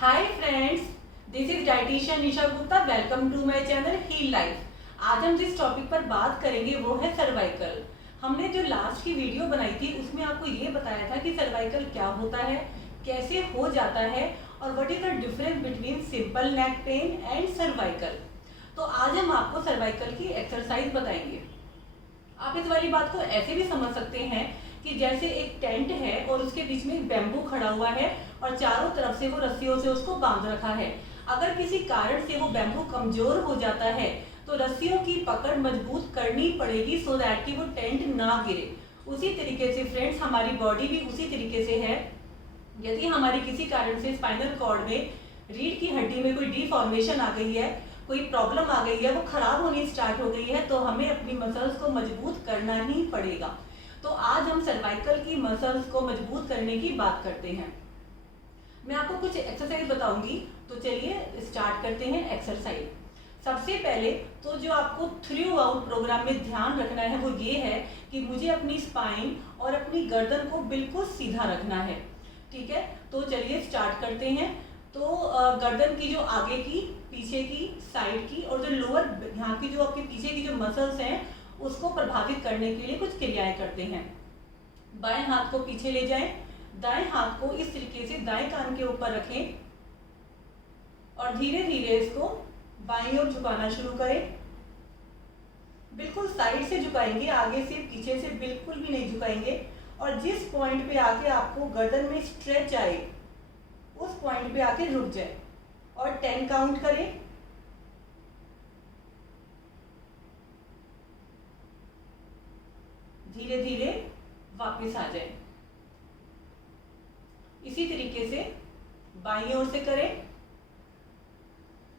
Hi friends, this is dietitian Nisha Gupta. Welcome to my channel heal life. आज हम जिस topic पर बात करेंगे वो है सर्वाइकल। हमने जो लास्ट की वीडियो बनाई थी उसमें आपको ये बताया था कि सर्वाइकल क्या होता है, कैसे हो जाता है और what is the difference between simple neck pain and cervical. तो आज हम आपको सर्वाइकल की एक्सरसाइज बताएंगे। आप इस वाली बात को ऐसे भी समझ सकते हैं कि जैसे एक टेंट है और उसके बीच में एक बैम्बू खड़ा हुआ है और चारों तरफ से वो रस्सियों से उसको बांध रखा है। अगर किसी कारण से वो बैम्बू कमजोर हो जाता है तो रस्सियों की पकड़ मजबूत करनी पड़ेगी सो दैट कि वो टेंट ना गिरे। उसी तरीके से फ्रेंड्स हमारी बॉडी भी उसी तरीके से है। यदि हमारी किसी कारण से स्पाइनल कॉर्ड में रीढ़ की हड्डी में कोई डिफॉर्मेशन आ गई है, कोई प्रॉब्लम आ गई है, वो खराब होनी स्टार्ट हो गई है, तो हमें अपनी मसल्स को मजबूत करना ही पड़ेगा। तो आज हम सर्वाइकल की मसल्स को मजबूत करने की बात करते हैं। मैं आपको कुछ एक्सरसाइज बताऊंगी, तो चलिए स्टार्ट करते हैं एक्सरसाइज। सबसे पहले तो जो आपको थ्रू आउट प्रोग्राम में ध्यान रखना है वो ये है कि मुझे अपनी स्पाइन और अपनी गर्दन को बिल्कुल सीधा रखना है। ठीक है, तो चलिए स्टार्ट करते हैं। तो गर्दन की जो आगे की, पीछे की, साइड की और जो लोअर यहाँ की जो आपके पीछे की जो मसल्स हैं उसको प्रभावित करने के लिए कुछ क्रियाएं करते हैं। बाएं हाथ को पीछे ले जाएं, दाएं हाथ को इस तरीके से दाएं कान के ऊपर रखें और धीरे धीरे इसको बाईं ओर झुकाना शुरू करें। बिल्कुल साइड से झुकाएंगे, आगे से पीछे से बिल्कुल भी नहीं झुकाएंगे। और जिस पॉइंट पे आके आपको गर्दन में स्ट्रेच आए उस पॉइंट पे आके रुक जाए और 10 काउंट करें। धीरे धीरे वापस आ जाए। इसी तरीके से बाईं ओर से करें।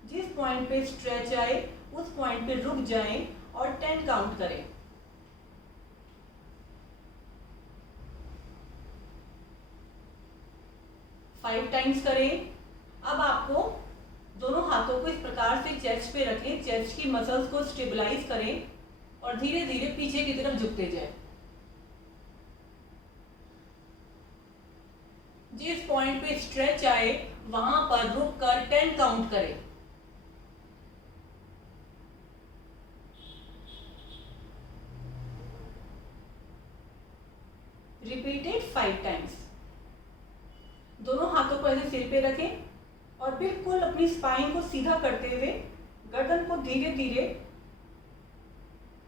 जिस पॉइंट पे स्ट्रेच आए उस पॉइंट पे रुक जाएं और 10 काउंट करें। फाइव टाइम्स करें। अब आपको दोनों हाथों को इस प्रकार से चेस्ट पे रखें, चेस्ट की मसल्स को स्टेबलाइज करें और धीरे धीरे पीछे की तरफ झुकते जाएं। जिस पॉइंट पे स्ट्रेच आए वहां पर रुक कर 10 काउंट करें। Repeated 5 times. दोनों हाथों को ऐसे सिर पे रखें और बिल्कुल अपनी स्पाइन को सीधा करते हुए गर्दन को धीरे धीरे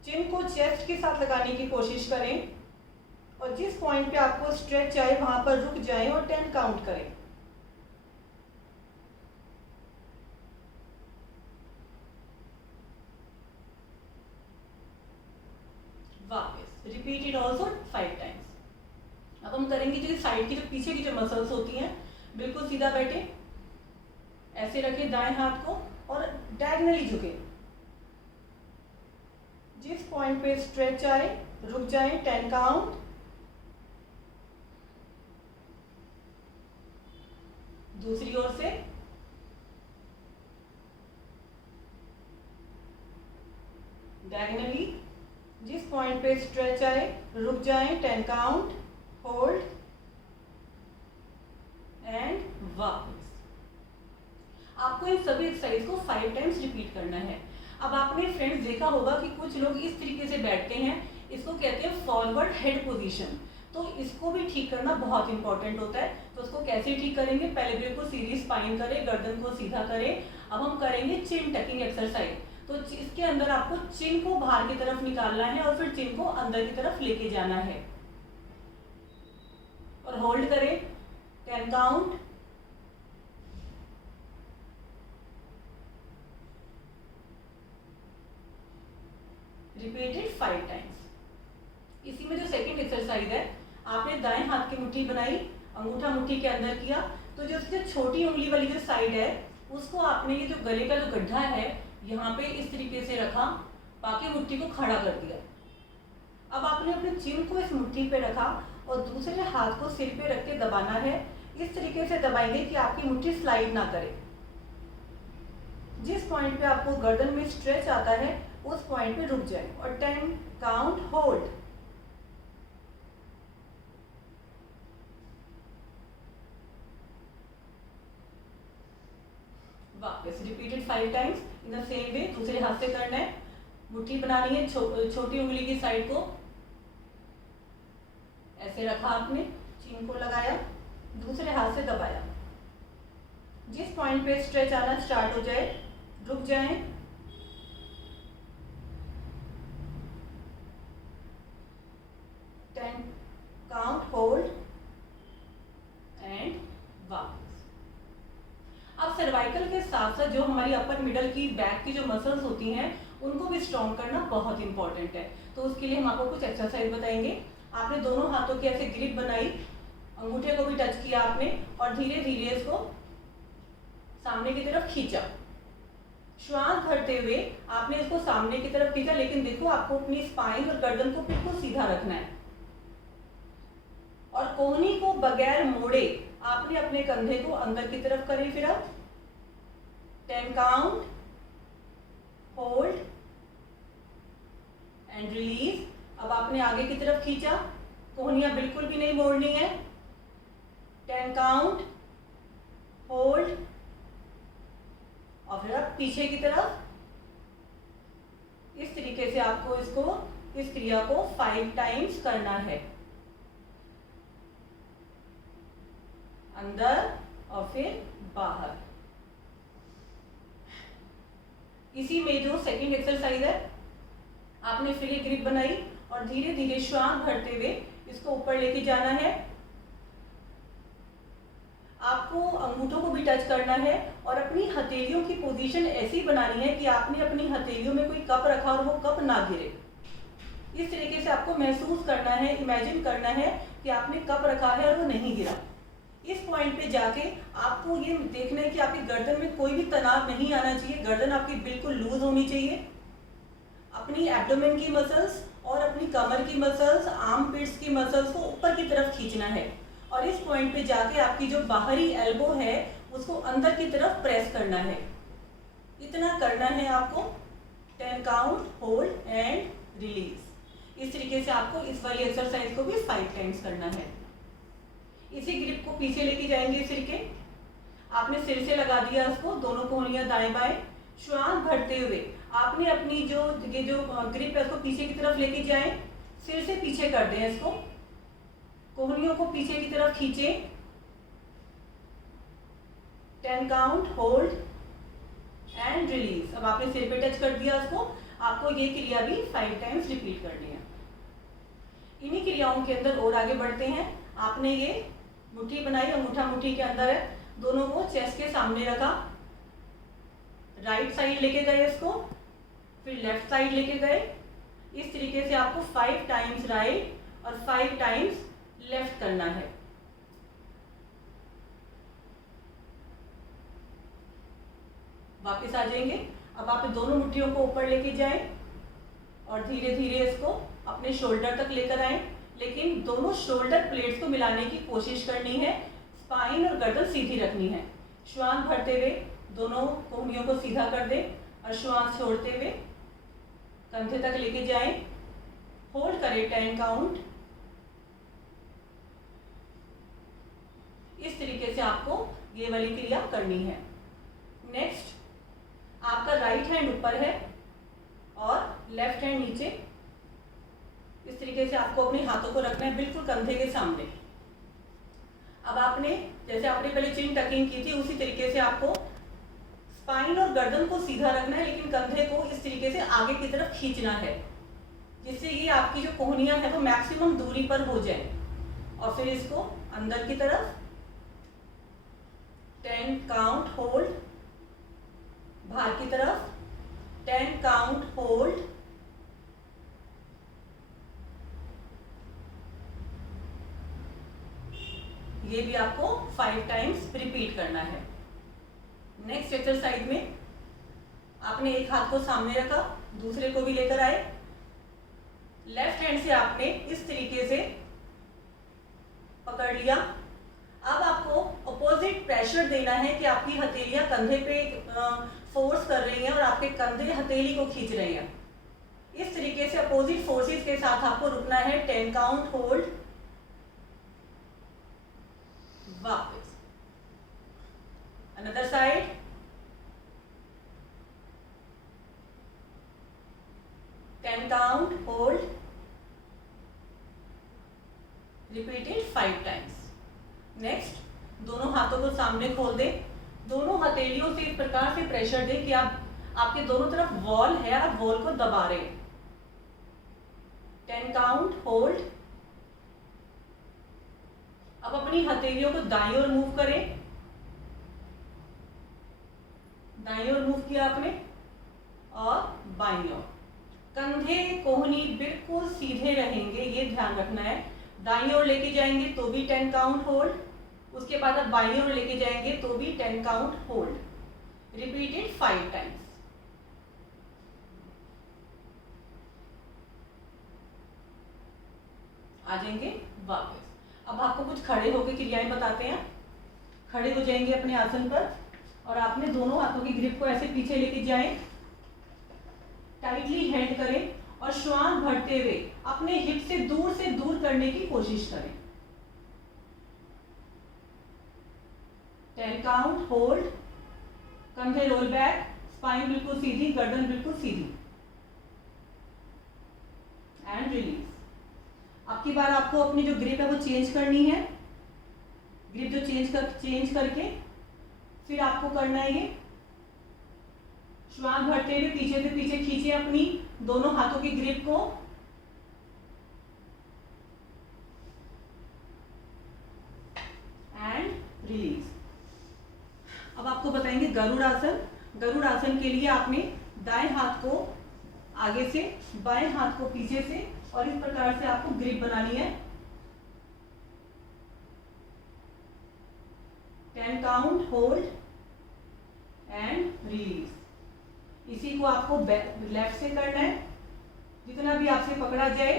चिन को चेस्ट के साथ लगाने की कोशिश करें और जिस पॉइंट पे आपको स्ट्रेच आए वहां पर रुक जाएं और 10 काउंट करें। वापस रिपीटेड ऑल्सो 5 टाइम्स। अब हम करेंगे जो साइड की, जो पीछे की जो मसल्स होती हैं, बिल्कुल सीधा बैठे, ऐसे रखें दाएं हाथ को और डायगनली झुके। जिस पॉइंट पे स्ट्रेच आए रुक जाएं, 10 काउंट। दूसरी ओर से डायगनली, जिस पॉइंट पे स्ट्रेच आए रुक जाएं, 10 काउंट, होल्ड एंड वापस। आपको इन सभी एक्सरसाइज को 5 टाइम्स रिपीट करना है। अब आपने फ्रेंड्स देखा होगा कि कुछ लोग इस तरीके से बैठते हैं, इसको कहते हैं फॉरवर्ड हेड पोजीशन। तो इसको भी ठीक करना बहुत इंपॉर्टेंट होता है। तो उसको कैसे ठीक करेंगे, पहले बिल्कुल सीधी स्पाइन करें, गर्दन को सीधा करें। अब हम करेंगे चिन टकिंग एक्सरसाइज। तो इसके अंदर आपको चिन को बाहर की तरफ निकालना है और फिर चिन को अंदर की तरफ लेके जाना है और होल्ड करें 10 काउंट। Repeated 5 times. इसी में जो सेकंड एक्सरसाइज है, आपने दाएं हाथ की मुट्ठी बनाई, अंगूठा मुट्ठी के अंदर किया, तो जो उसकी छोटी उंगली वाली जो साइड है उसको आपने ये जो गले का जो गड्ढा है यहाँ पे इस तरीके से रखा, बाकी मुट्ठी को खड़ा कर दिया। अब आपने अपने चिन को इस मुट्ठी पे रखा और दूसरे हाथ को सिर पे रख के दबाना है। इस तरीके से दबाएंगे कि आपकी मुट्ठी स्लाइड ना करे। जिस पॉइंट पे आपको गर्दन में स्ट्रेच आता है उस पॉइंट पे रुक जाए और 10 काउंट, होल्ड। वापस repeated 5 times in the same way. दूसरे हाथ से करना है, मुट्ठी बनानी है, छोटी उंगली की साइड को ऐसे रखा आपने, चीन को लगाया, दूसरे हाथ से दबाया। जिस पॉइंट पे स्ट्रेच आना स्टार्ट हो जाए रुक जाएं, 10 काउंट, होल्ड एंड वापस। अब सर्वाइकल के साथ साथ जो हमारी अपर मिडल की बैक की जो मसल्स होती हैं उनको भी स्ट्रॉन्ग करना बहुत इंपॉर्टेंट है। तो उसके लिए हम आपको कुछ एक्सरसाइज बताएंगे। आपने दोनों हाथों की ऐसे ग्रिप बनाई, अंगूठे को भी टच किया आपने और धीरे धीरे इसको सामने की तरफ खींचा। श्वास भरते हुए आपने इसको सामने की तरफ खींचा, लेकिन देखो आपको अपनी स्पाइन और गर्दन को बिल्कुल सीधा रखना है और कोहनी को बगैर मोड़े आपने अपने कंधे को अंदर की तरफ करें। फिर अब 10 काउंट, होल्ड एंड रिलीज। अब आपने आगे की तरफ खींचा, कोहनियां बिल्कुल भी नहीं मोड़नी है। 10 काउंट, होल्ड और फिर अब पीछे की तरफ। इस तरीके से आपको इस क्रिया को 5 टाइम्स करना है, अंदर और फिर बाहर। इसी में जो सेकंड एक्सरसाइज है, आपने फिर ग्रिप बनाई और धीरे धीरे श्वास भरते हुए इसको ऊपर लेके जाना है। आपको अंगूठों को भी टच करना है और अपनी हथेलियों की पोजीशन ऐसी बनानी है कि आपने अपनी हथेलियों में कोई कप रखा और वो कप ना गिरे। इस तरीके से आपको महसूस करना है, इमेजिन करना है कि आपने कप रखा है और वो नहीं गिरा। इस पॉइंट पे जाके आपको ये देखना है कि आपकी गर्दन में कोई भी तनाव नहीं आना चाहिए, गर्दन आपकी बिल्कुल लूज होनी चाहिए। अपनी एब्डोमेन की मसल्स और अपनी कमर की मसल्स, आर्म पिट्स की मसल्स को ऊपर की तरफ खींचना है और इस पॉइंट पे जाके आपकी जो बाहरी एल्बो है उसको अंदर की तरफ प्रेस करना है। इतना करना है आपको। 10 काउंट, होल्ड एंड रिलीज। इस तरीके से आपको इस वाली एक्सरसाइज को भी 5 टाइम्स करना है। इसी ग्रिप को पीछे लेके जाएंगे सिर के। आपने सिर से लगा दिया इसको, दोनों कोहनियां दाएं बाएं। श्वास भरते हुए आपने अपनी जो ग्रिप है उसको पीछे की तरफ लेके जाएं, सिर से पीछे कर दें इसको, कोहनियों को पीछे की तरफ खींचें। 10 काउंट, होल्ड एंड रिलीज। अब आपने सिर पे टच कर दिया उसको, आपको ये क्रिया भी 5 टाइम्स रिपीट करनी है। इन्हीं क्रियाओं के अंदर और आगे बढ़ते हैं। आपने ये मुट्ठी बनाई, अंगूठा मुट्ठी के अंदर है, दोनों को चेस्ट के सामने रखा, राइट साइड लेके गए इसको, फिर लेफ्ट साइड लेके गए। इस तरीके से आपको 5 टाइम्स राइट और 5 टाइम्स लेफ्ट करना है। वापस आ जाएंगे। अब आप दोनों मुट्ठियों को ऊपर लेके जाएं और धीरे धीरे इसको अपने शोल्डर तक लेकर आएं, लेकिन दोनों शोल्डर प्लेट्स को मिलाने की कोशिश करनी है। स्पाइन और गर्दन सीधी रखनी है। श्वास भरते हुए दोनों कोहनियों को सीधा कर दें और श्वास छोड़ते हुए कंधे तक लेके जाएं। होल्ड करें 10 काउंट। इस तरीके से आपको ये वाली क्रिया करनी है। नेक्स्ट, आपका राइट हैंड ऊपर है और लेफ्ट हैंड नीचे। इस तरीके से आपको अपने हाथों को रखना है बिल्कुल कंधे के सामने। अब आपने जैसे आपने पहले चिन टकिंग की थी उसी तरीके से आपको स्पाइन और गर्दन को सीधा रखना है, लेकिन कंधे को इस तरीके से आगे की तरफ खींचना है, जिससे ये आपकी जो कोहनियां है वो मैक्सिमम दूरी पर हो जाए। और फिर इसको अंदर की तरफ 10 काउंट, होल्ड, बाहर की तरफ 10 काउंट, होल्ड, ये भी आपको 5 टाइम्स रिपीट करना है। नेक्स्ट एक्सरसाइज में आपने एक हाथ को सामने रखा, दूसरे को भी लेकर आए। लेफ्ट हैंड से आपने इस तरीके से पकड़ लिया। अब आपको अपोजिट प्रेशर देना है कि आपकी हथेलियां कंधे पे फोर्स कर रही हैं और आपके कंधे हथेली को खींच रहे हैं। इस तरीके से अपोजिट फोर्सेस के साथ आपको रुकना है। 10 काउंट, होल्ड, वापस अनदर साइड सामने खोल दें, दोनों हथेलियों से इस प्रकार से प्रेशर दें कि आप आपके दोनों तरफ वॉल है, आप वॉल को दबा रहे हैं। 10 काउंट, होल्ड। अब अपनी हथेलियों को दाईं ओर मूव करें, दाईं ओर मूव किया आपने, और बाईं ओर। कंधे कोहनी बिल्कुल सीधे रहेंगे, ये ध्यान रखना है। दाईं ओर लेके जाएंगे तो भी 10 काउंट, होल्ड। उसके बाद आप बाईं ओर लेके जाएंगे तो भी 10 काउंट, होल्ड। Repeated 5 times. आ जाएंगे वापस। अब आपको कुछ खड़े होकर क्रियाएं बताते हैं। खड़े हो जाएंगे अपने आसन पर और आपने दोनों हाथों की ग्रिप को ऐसे पीछे लेके जाएं, टाइटली हेल्ड करें और श्वास भरते हुए अपने हिप से दूर करने की कोशिश करें। 10 काउंट, होल्ड। कंधे रोल बैक, स्पाइन बिल्कुल सीधी, गर्दन बिल्कुल सीधी, एंड रिलीज। अब की बार आपको अपनी जो ग्रिप है वो चेंज करनी है। ग्रिप जो चेंज करके फिर आपको करना है ये, श्वास भरते हुए पीछे से पीछे खींचे अपनी दोनों हाथों की ग्रिप को, एंड रिलीज। अब आपको बताएंगे गरुड़ आसन। गरुड़ आसन के लिए आपने दाएं हाथ को आगे से, बाएं हाथ को पीछे से, और इस प्रकार से आपको ग्रिप बनानी है। 10 काउंट, होल्ड, एंड रिलीज। इसी को आपको लेफ्ट से करना है, जितना भी आपसे पकड़ा जाए।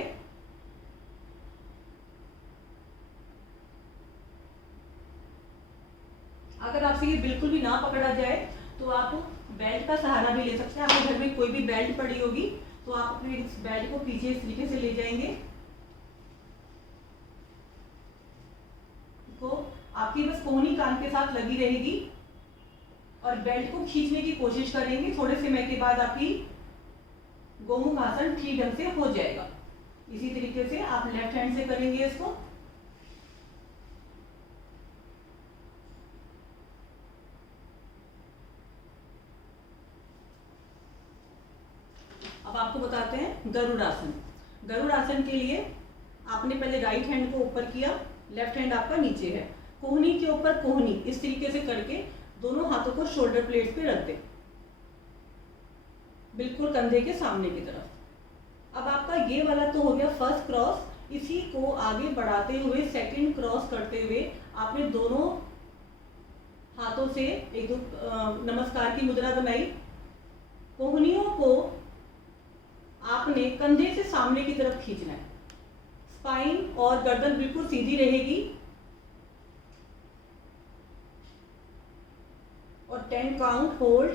अगर आपसे ये बिल्कुल भी ना पकड़ा जाए तो आप बेल्ट का सहारा भी ले सकते हैं। आपके घर में कोई भी बेल्ट पड़ी होगी तो आप अपने इस बेल्ट को पीछे इस तरीके से ले जाएंगे, तो आपकी बस कोहनी कान के साथ लगी रहेगी और बेल्ट को खींचने की कोशिश करेंगे। थोड़े समय के बाद आपकी गोमुख आसन ठीक ढंग से हो जाएगा। इसी तरीके से आप लेफ्ट हैंड से करेंगे इसको। अब आपको बताते हैं गरुड़ आसन। गरुड़ आसन के लिए आपने पहले राइट हैंड को ऊपर किया, लेफ्ट हैंड आपका नीचे है। कोहनी के ऊपर कोहनी इस तरीके से करके दोनों हाथों को शोल्डर प्लेट्स पे रख दें, बिल्कुल कंधे के सामने की तरफ। अब आपका ये वाला तो हो गया फर्स्ट क्रॉस। इसी को आगे बढ़ाते हुए सेकंड क्रॉस करते हुए आपने दोनों हाथों से एक दो नमस्कार की मुद्रा बनाई। कोहनियों को आपने कंधे से सामने की तरफ खींचना है। स्पाइन और गर्दन बिल्कुल सीधी रहेगी और 10 काउंट, होल्ड,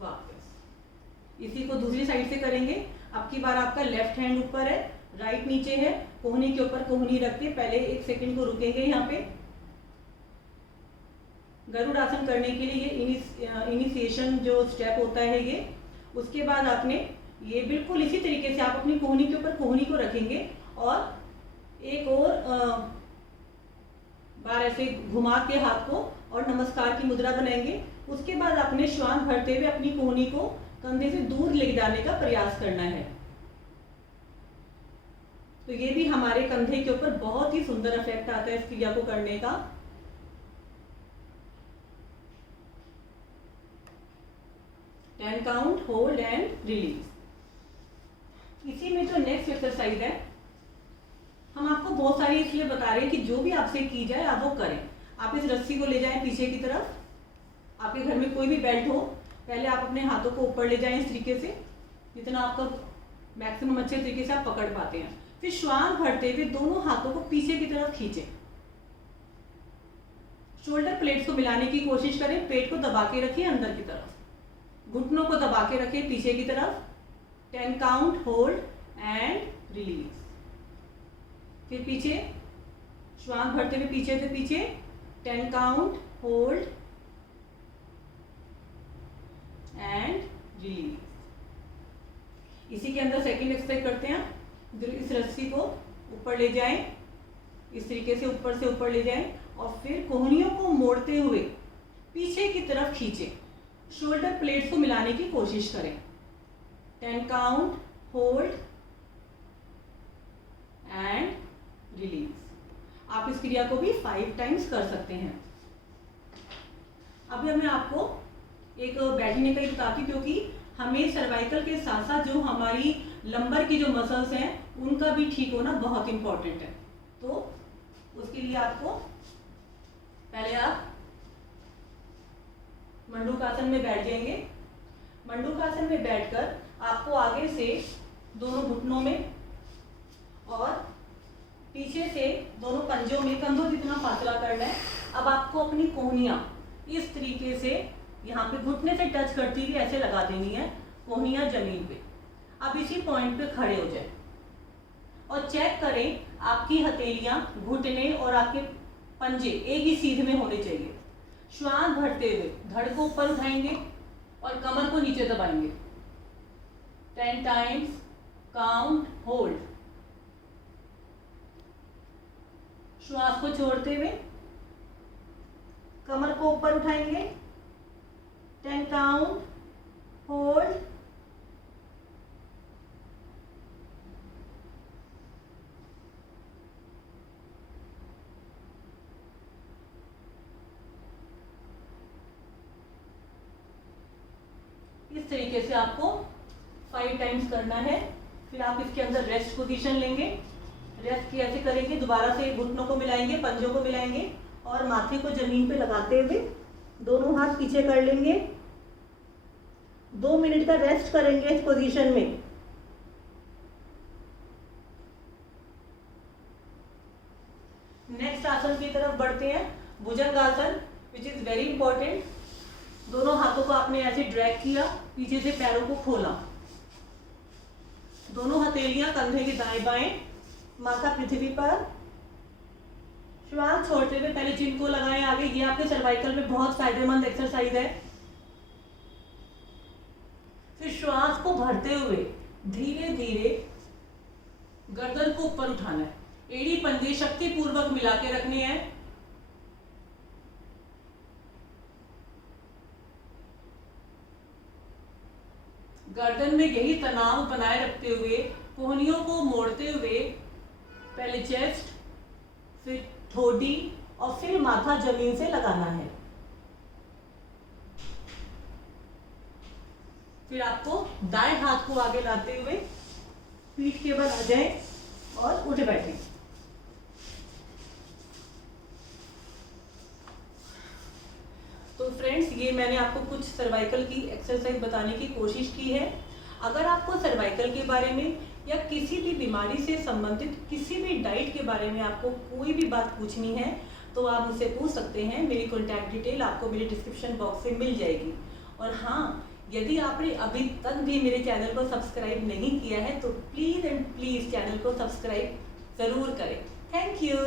वापस। इसी को दूसरी साइड से करेंगे। अब की बार आपका लेफ्ट हैंड ऊपर है, राइट नीचे है। कोहनी के ऊपर कोहनी रख के पहले 1 सेकंड को रुकेंगे यहाँ पे। गरुड़ आसन करने के लिए ये इनिशिएशन जो स्टेप होता है ये, उसके बाद आपने ये बिल्कुल इसी तरीके से आप अपनी कोहनी के ऊपर कोहनी को रखेंगे और एक और बार ऐसे घुमा के हाथ को और नमस्कार की मुद्रा बनाएंगे। उसके बाद अपने श्वास भरते हुए अपनी कोहनी को कंधे से दूर ले जाने का प्रयास करना है। तो ये भी हमारे कंधे के ऊपर बहुत ही सुंदर इफेक्ट आता है इस क्रिया को करने का। And count, hold, and release. इसी में जो नेक्स्ट एक्सरसाइज है, हम आपको बहुत सारी इसलिए बता रहे हैं कि जो भी आपसे की जाए आप वो करें। आप इस रस्सी को ले जाएं पीछे की तरफ। आपके घर में कोई भी बेल्ट हो, पहले आप अपने हाथों को ऊपर ले जाएं इस तरीके से, जितना आपका मैक्सिमम अच्छे तरीके से आप पकड़ पाते हैं। फिर श्वास भरते हुए दोनों हाथों को पीछे की तरफ खींचें। शोल्डर प्लेट्स को मिलाने की कोशिश करें। पेट को दबा के रखिए अंदर की तरफ, घुटनों को दबा के रखें पीछे की तरफ। 10 काउंट, होल्ड, एंड रिलीज। फिर पीछे श्वास भरते हुए पीछे से पीछे 10 काउंट, होल्ड, एंड रिलीज। इसी के अंदर सेकंड एक्सरसाइज करते हैं। इस रस्सी को ऊपर ले जाएं इस तरीके से ऊपर ले जाएं और फिर कोहनियों को मोड़ते हुए पीछे की तरफ खींचें। शोल्डर प्लेट्स को मिलाने की कोशिश करें। 10 काउंट, होल्ड एंड रिलीज। आप इस क्रिया को भी 5 टाइम्स कर सकते हैं। अभी मैं आपको एक बैठने का ही बताती हूँ, क्योंकि हमें सर्वाइकल के साथ साथ जो हमारी लंबर की जो मसल्स हैं उनका भी ठीक होना बहुत इंपॉर्टेंट है। तो उसके लिए आपको पहले आप मंडूकासन में बैठ जाएंगे। मंडूकासन में बैठकर आपको आगे से दोनों घुटनों में और पीछे से दोनों पंजों में कंधों जितना फासला करना है। अब आपको अपनी कोहनियाँ इस तरीके से यहाँ पे घुटने से टच करती हुई ऐसे लगा देनी है, कोहनियाँ जमीन पे। अब इसी पॉइंट पे खड़े हो जाए और चेक करें आपकी हथेलियाँ, घुटने और आपके पंजे एक ही सीध में होने चाहिए। श्वास भरते हुए धड़ को ऊपर उठाएंगे और कमर को नीचे दबाएंगे। 10 टाइम्स, काउंट, होल्ड। श्वास को छोड़ते हुए कमर को ऊपर उठाएंगे। 10 काउंट, होल्ड, इस तरीके से आपको 5 टाइम्स करना है। फिर आप इसके अंदर रेस्ट पोजीशन लेंगे। रेस्ट कैसे करेंगे? दोबारा से घुटनों को मिलाएंगे, पंजों को मिलाएंगे और माथे को जमीन पे लगाते हुए दोनों हाथ पीछे कर लेंगे। 2 मिनट का रेस्ट करेंगे इस पोजीशन में। नेक्स्ट आसन की तरफ बढ़ते हैं, भुजंगासन, विच इज वेरी इंपॉर्टेंट। दोनों हाथों को आपने ऐसे ड्रैग किया, पीछे से पैरों को खोला, दोनों हथेलियां कंधे के दाएं बाएं, माथा पृथ्वी पर। श्वास छोड़ते हुए पहले चिन को लगाएं आगे। ये आपके सर्वाइकल में बहुत फायदेमंद एक्सरसाइज है। फिर श्वास को भरते हुए धीरे धीरे गर्दन को ऊपर उठाना है। एड़ी पंजे शक्ति पूर्वक मिला के रखने हैं। गर्दन में यही तनाव बनाए रखते हुए कोहनियों को मोड़ते हुए पहले चेस्ट, फिर ठोडी और फिर माथा जमीन से लगाना है। फिर आपको दाएं हाथ को आगे लाते हुए पीठ के बल आ जाए और उठ बैठे। तो फ्रेंड्स, ये मैंने आपको कुछ सर्वाइकल की एक्सरसाइज बताने की कोशिश की है। अगर आपको सर्वाइकल के बारे में या किसी भी बीमारी से संबंधित किसी भी डाइट के बारे में आपको कोई भी बात पूछनी है तो आप मुझसे पूछ सकते हैं। मेरी कॉन्टैक्ट डिटेल आपको मेरे डिस्क्रिप्शन बॉक्स में मिल जाएगी। और हाँ, यदि आपने अभी तक भी मेरे चैनल को सब्सक्राइब नहीं किया है तो प्लीज़ एंड प्लीज़ चैनल को सब्सक्राइब ज़रूर करें। Thank you.